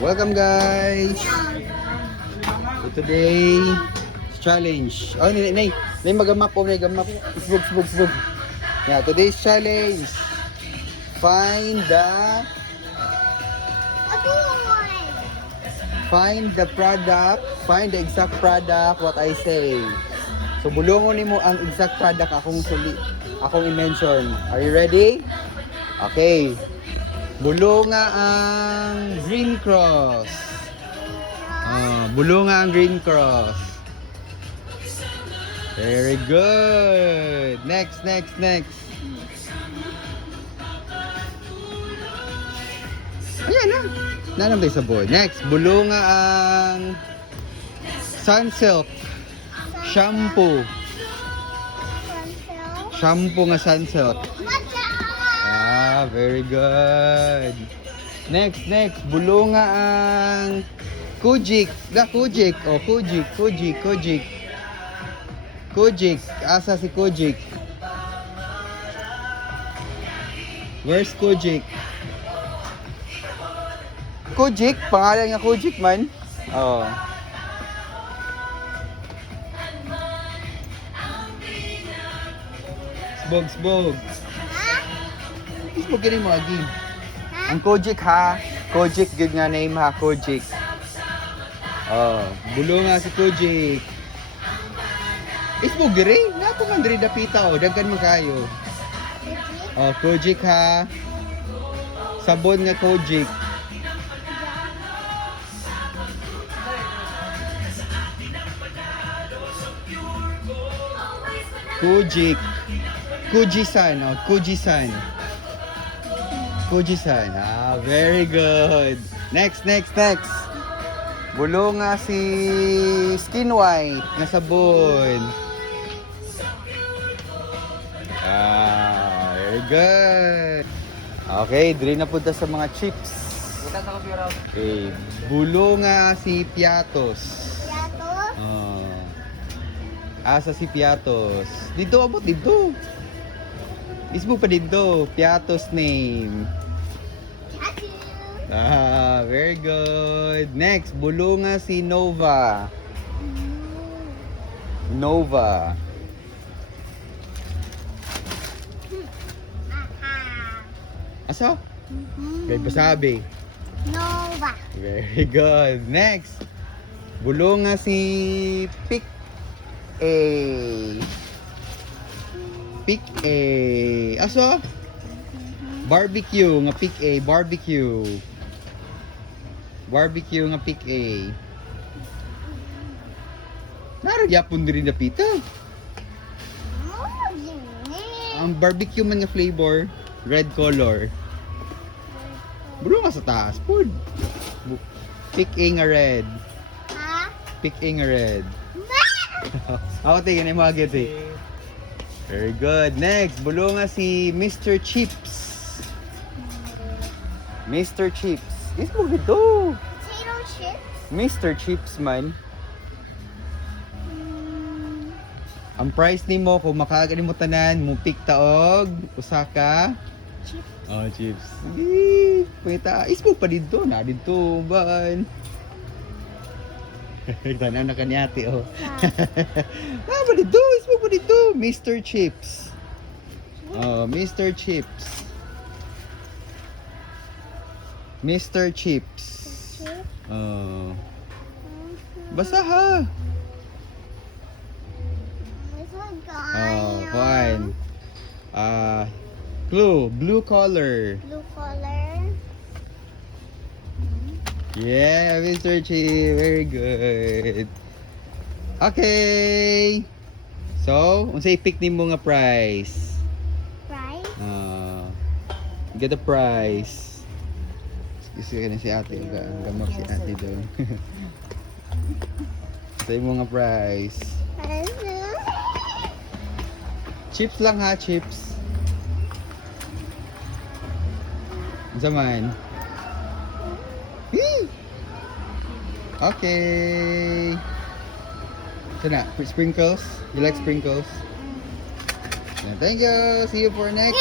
Welcome guys. So today challenge. Oh, nay magamap po, nay gamap. Sbug. Yeah, today's challenge. Find the product, find the exact product what I say. So bulungon nimo ang exact product akong i-mention. Are you ready? Okay. Bulunga ang green cross. Bulunga ang green cross. Very good. Next. Ayan na. Nanam tayo sa board. Next, bulunga ang Sunsilk shampoo. Shampoo nga Sunsilk. Very good. Next, bulunga ang Kujik. Oh, Kujik. Asa si Kujik? Where's Kujik? Kujik? Pangalan nga Kujik man? Oh. Sbog. Isbog mo agi. Ang Kojik ha. Kojik good nga name ha, Kojik. Oh, bulunga si Kojik. Isbog diri, nato man diri dapita oh, daghan mo kayo. Oh, Kojik ha. Sabon nga Kojik. Kujisan. Very good. Next. Bulunga si Skin White na sabon. Very good. Okay, dili na punta sa mga chips. Okay, bulunga si Piatos. Asa si Piatos? Dito. Isbo pa dito. Piatos name. Very good. Next, bulunga si Nova. Asa? Okay, basabi. Nova. Very good. Next, bulunga si Pick A. Aso? Barbecue nga Pick A. Barbecue nga Pick A. Naragyapon din na pita. Ang barbecue man nga flavor, red color. Bulo nga sa taas, food. Pick A nga red. Ha? Pick A nga red. Ako tingin mo agad eh. Very good. Next, bulunga si Mr. Chips. Is mo gito? Potato chips? Mr. Chips man. Ang price nimo kung makagani mo tanan, mo pick taog, usaka. Chips. Oh, chips. Sige, pweta. Is mo pa dito na dito ban. Tanaw na kanyati oh. Ba dito? Is mo pa dito? Mr. Chips. Oh, Mr. Chips. Oh. Basa ha. Oh, fine. Blue color. Yeah, Mr. Chief. Very good. Okay. So, unsay pick nimo nga price? Price? Get the price. Kasi na si ate. Gamap si ate doon. Unsay mo nga price? Chips lang ha, chips. Zaman. Okay. Sana, sprinkles? You like sprinkles? Thank you. See you for next.